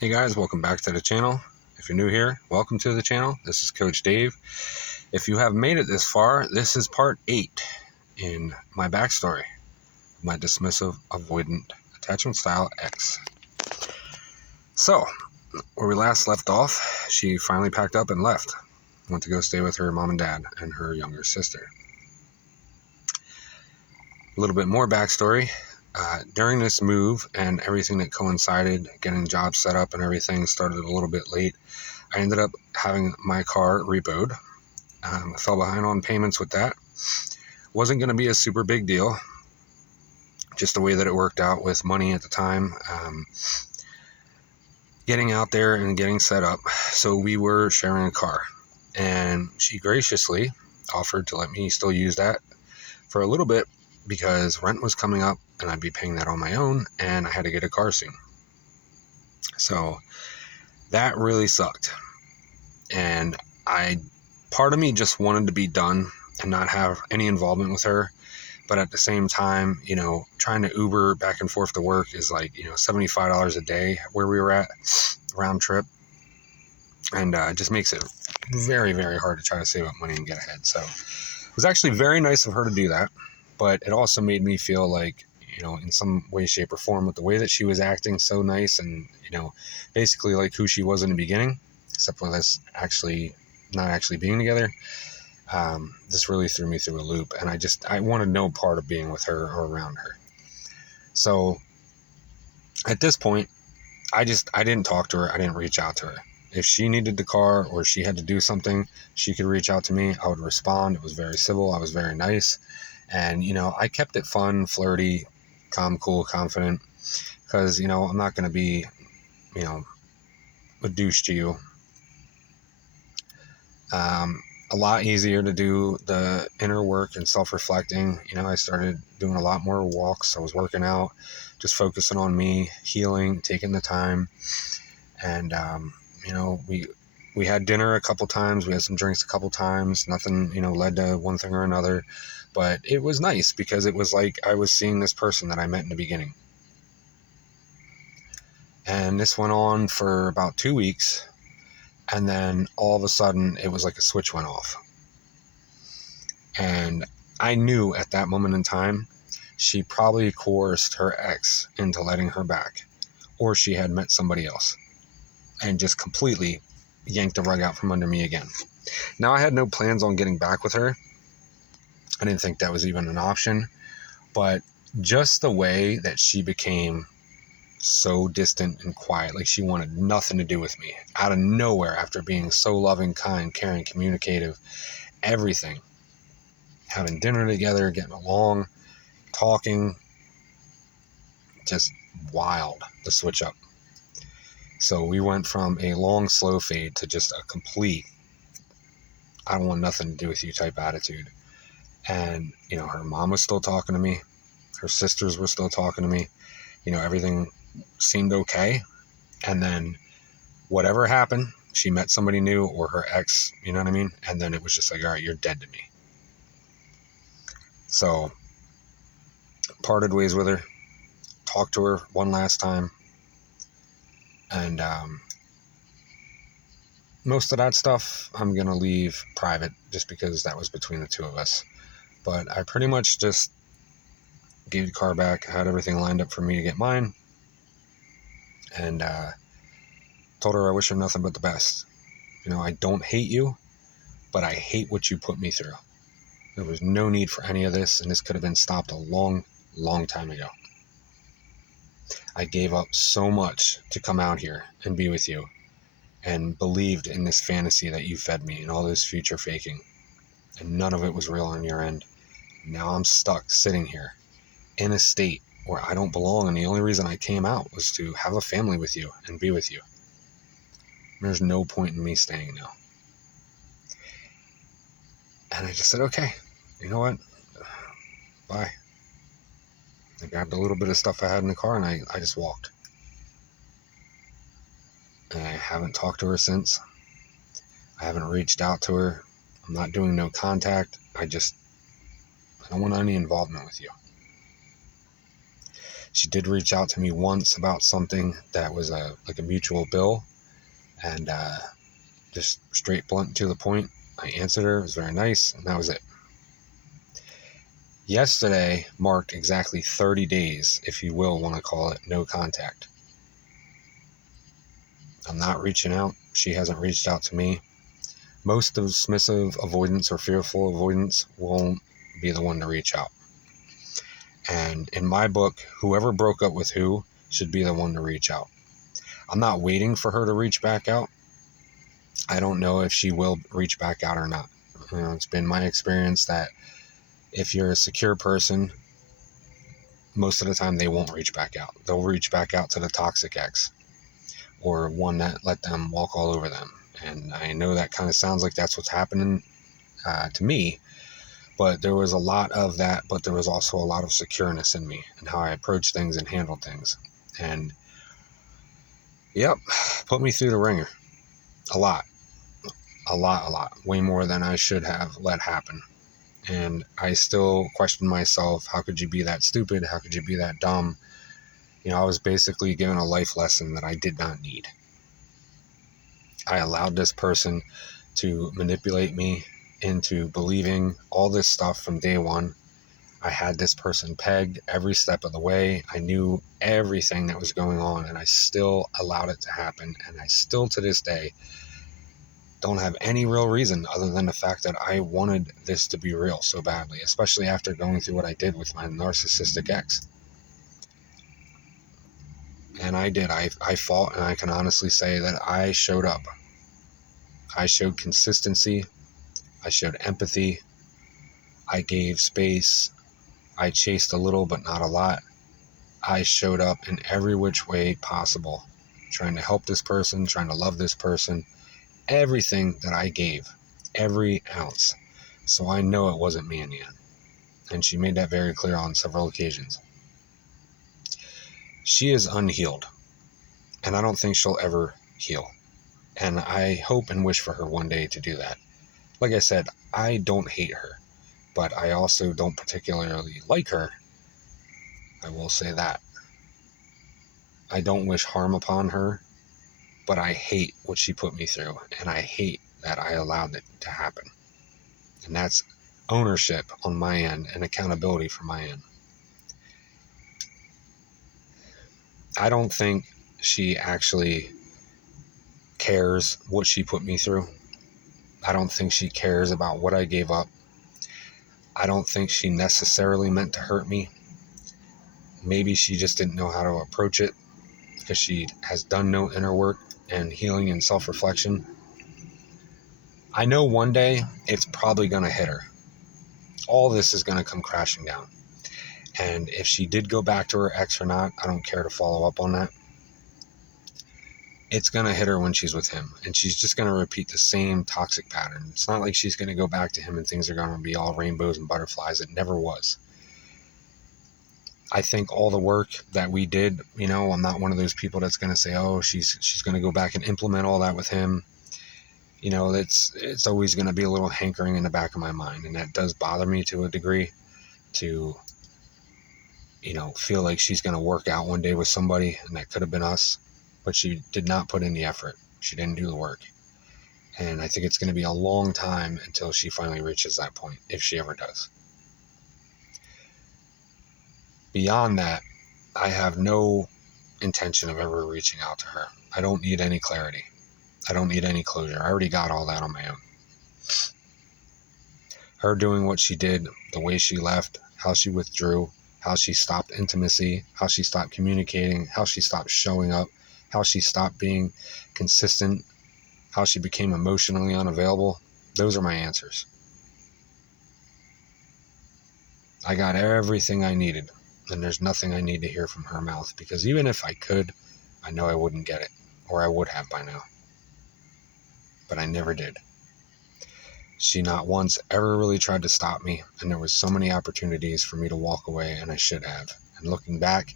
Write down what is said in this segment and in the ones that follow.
Hey guys, welcome back to the channel. If you're new here, welcome to the channel. This is Coach Dave. If you have made it this far, this is part 8 in my backstory, my dismissive avoidant attachment style X. So, where we last left off, she finally packed up and left. Went to go stay with her mom and dad and her younger sister. A little bit more backstory. During this move and everything that coincided, getting jobs set up and everything started a little bit late. I ended up having my car repoed. I fell behind on payments with that. Wasn't going to be a super big deal, just the way that it worked out with money at the time. Getting out there and getting set up. So we were sharing a car, and she graciously offered to let me still use that for a little bit because rent was coming up and I'd be paying that on my own, and I had to get a car soon. So that really sucked. And part of me just wanted to be done and not have any involvement with her. But at the same time, trying to Uber back and forth to work is like, $75 a day where we were at, round trip. And it just makes it very, very hard to try to save up money and get ahead. So it was actually very nice of her to do that. But it also made me feel like, in some way, shape, or form, with the way that she was acting so nice and, basically like who she was in the beginning, except with us not actually being together. This really threw me through a loop, and I wanted no part of being with her or around her. So at this point, I didn't talk to her. I didn't reach out to her. If she needed the car or she had to do something, she could reach out to me. I would respond. It was very civil. I was very nice. And, I kept it fun, flirty, calm, cool, confident, because, I'm not going to be, a douche to you. A lot easier to do the inner work and self-reflecting. I started doing a lot more walks. I was working out, just focusing on me, healing, taking the time. And, we had dinner a couple times. We had some drinks a couple times. Nothing, led to one thing or another. But it was nice because it was like I was seeing this person that I met in the beginning. And this went on for about 2 weeks. And then all of a sudden, it was like a switch went off. And I knew at that moment in time, she probably coerced her ex into letting her back. Or she had met somebody else and just completely yanked the rug out from under me again. Now, I had no plans on getting back with her. I didn't think that was even an option. But just the way that she became so distant and quiet, like she wanted nothing to do with me, out of nowhere, after being so loving, kind, caring, communicative, everything, having dinner together, getting along, talking, just wild, the switch up. So we went from a long, slow fade to just a complete, I don't want nothing to do with you type attitude. And, her mom was still talking to me. Her sisters were still talking to me. Everything seemed okay. And then whatever happened, she met somebody new or her ex, you know what I mean? And then it was just like, all right, you're dead to me. So parted ways with her, talked to her one last time. And most of that stuff I'm going to leave private just because that was between the two of us. But I pretty much just gave the car back, had everything lined up for me to get mine. And told her I wish her nothing but the best. I don't hate you, but I hate what you put me through. There was no need for any of this, and this could have been stopped a long, long time ago. I gave up so much to come out here and be with you, and believed in this fantasy that you fed me and all this future faking, and none of it was real on your end. Now I'm stuck sitting here in a state where I don't belong, and the only reason I came out was to have a family with you and be with you. There's no point in me staying now. And I just said, okay, you know what? Bye. I grabbed a little bit of stuff I had in the car and I just walked. And I haven't talked to her since. I haven't reached out to her. I'm not doing no contact. I don't want any involvement with you. She did reach out to me once about something that was like a mutual bill, and just straight blunt to the point. I answered her. It was very nice, and that was it. Yesterday marked exactly 30 days, if you will want to call it, no contact. I'm not reaching out. She hasn't reached out to me. Most dismissive avoidants or fearful avoidants won't be the one to reach out. And in my book, whoever broke up with who should be the one to reach out. I'm not waiting for her to reach back out. I don't know if she will reach back out or not. It's been my experience that if you're a secure person, most of the time they won't reach back out. They'll reach back out to the toxic ex or one that let them walk all over them. And I know that kind of sounds like that's what's happening to me, but there was a lot of that, but there was also a lot of secureness in me and how I approached things and handled things. And yep, put me through the ringer. A lot, way more than I should have let happen. And I still question myself, how could you be that stupid? How could you be that dumb? I was basically given a life lesson that I did not need. I allowed this person to manipulate me into believing all this stuff from day one. I had this person pegged every step of the way. I knew everything that was going on, and I still allowed it to happen. And I still, to this day, don't have any real reason other than the fact that I wanted this to be real so badly, especially after going through what I did with my narcissistic ex. And I did. I fought, and I can honestly say that I showed up. I showed consistency. I showed empathy. I gave space. I chased a little, but not a lot. I showed up in every which way possible, trying to help this person, trying to love this person. Everything that I gave, every ounce. So I know it wasn't me in the end. And she made that very clear on several occasions. She is unhealed, and I don't think she'll ever heal. And I hope and wish for her one day to do that. Like I said, I don't hate her, but I also don't particularly like her. I will say that. I don't wish harm upon her, but I hate what she put me through, and I hate that I allowed it to happen. And that's ownership on my end and accountability from my end. I don't think she actually cares what she put me through. I don't think she cares about what I gave up. I don't think she necessarily meant to hurt me. Maybe she just didn't know how to approach it because she has done no inner work and healing and self-reflection. I know one day it's probably going to hit her. All this is going to come crashing down. And if she did go back to her ex or not, I don't care to follow up on that. It's going to hit her when she's with him, and she's just going to repeat the same toxic pattern. It's not like she's going to go back to him and things are going to be all rainbows and butterflies. It never was. I think all the work that we did, I'm not one of those people that's going to say, oh, she's going to go back and implement all that with him. It's always going to be a little hankering in the back of my mind, and that does bother me to a degree, to feel like she's going to work out one day with somebody, and that could have been us. But she did not put in the effort. She didn't do the work. And I think it's going to be a long time until she finally reaches that point, if she ever does. Beyond that, I have no intention of ever reaching out to her. I don't need any clarity. I don't need any closure. I already got all that on my own. Her doing what she did, the way she left, how she withdrew, how she stopped intimacy, how she stopped communicating, how she stopped showing up, how she stopped being consistent, how she became emotionally unavailable. Those are my answers. I got everything I needed, and there's nothing I need to hear from her mouth, because even if I could, I know I wouldn't get it, or I would have by now. But I never did. She not once ever really tried to stop me, and there was so many opportunities for me to walk away, and I should have. And looking back,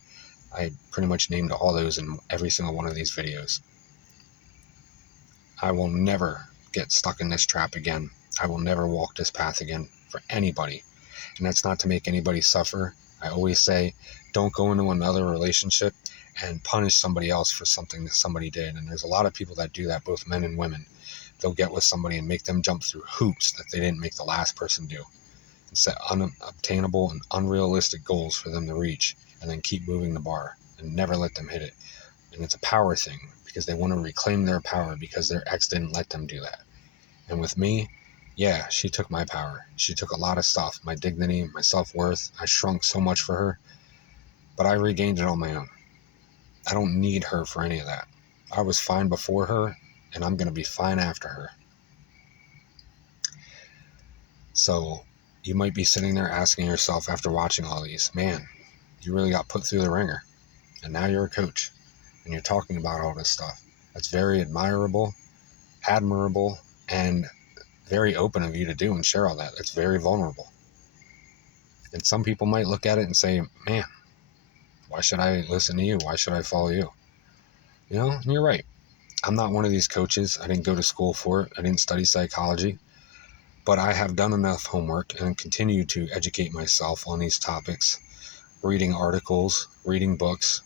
I pretty much named all those in every single one of these videos. I will never get stuck in this trap again. I will never walk this path again for anybody. And that's not to make anybody suffer. I always say, don't go into another relationship and punish somebody else for something that somebody did. And there's a lot of people that do that, both men and women. They'll get with somebody and make them jump through hoops that they didn't make the last person do, and set unobtainable and unrealistic goals for them to reach, and then keep moving the bar and never let them hit it. And it's a power thing, because they want to reclaim their power because their ex didn't let them do that. And with me, yeah, she took my power. She took a lot of stuff, my dignity, my self-worth. I shrunk so much for her, but I regained it on my own. I don't need her for any of that. I was fine before her, and I'm going to be fine after her. So you might be sitting there asking yourself after watching all these, man, you really got put through the ringer, and now you're a coach, and you're talking about all this stuff. That's very admirable, and very open of you to do and share all that. That's very vulnerable. And some people might look at it and say, man, why should I listen to you? Why should I follow you? You know, and you're right. I'm not one of these coaches. I didn't go to school for it. I didn't study psychology. But I have done enough homework and continue to educate myself on these topics, reading articles, reading books,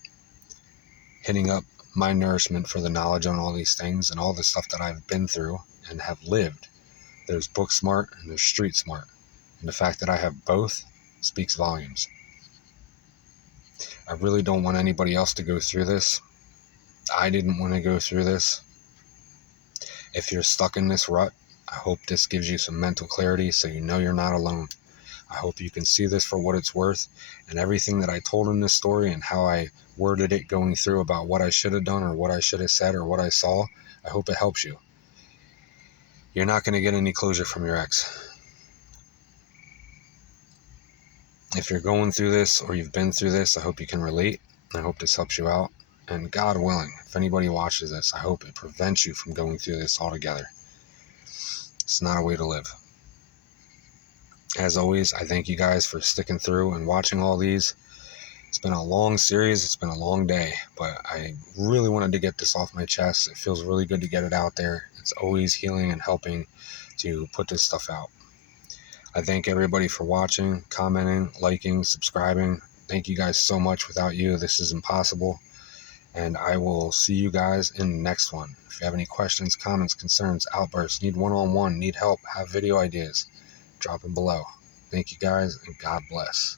hitting up my nourishment for the knowledge on all these things and all the stuff that I've been through and have lived. There's book smart and there's street smart. And the fact that I have both speaks volumes. I really don't want anybody else to go through this. I didn't want to go through this. If you're stuck in this rut, I hope this gives you some mental clarity so you know you're not alone. I hope you can see this for what it's worth, and everything that I told in this story and how I worded it going through about what I should have done or what I should have said or what I saw, I hope it helps you. You're not going to get any closure from your ex. If you're going through this or you've been through this, I hope you can relate. I hope this helps you out. And God willing, if anybody watches this, I hope it prevents you from going through this altogether. It's not a way to live. As always, I thank you guys for sticking through and watching all these. It's been a long series. It's been a long day, but I really wanted to get this off my chest. It feels really good to get it out there. It's always healing and helping to put this stuff out. I thank everybody for watching, commenting, liking, subscribing. Thank you guys so much. Without you, this is impossible. And I will see you guys in the next one. If you have any questions, comments, concerns, outbursts, need one-on-one, need help, have video ideas, drop them below. Thank you guys, and God bless.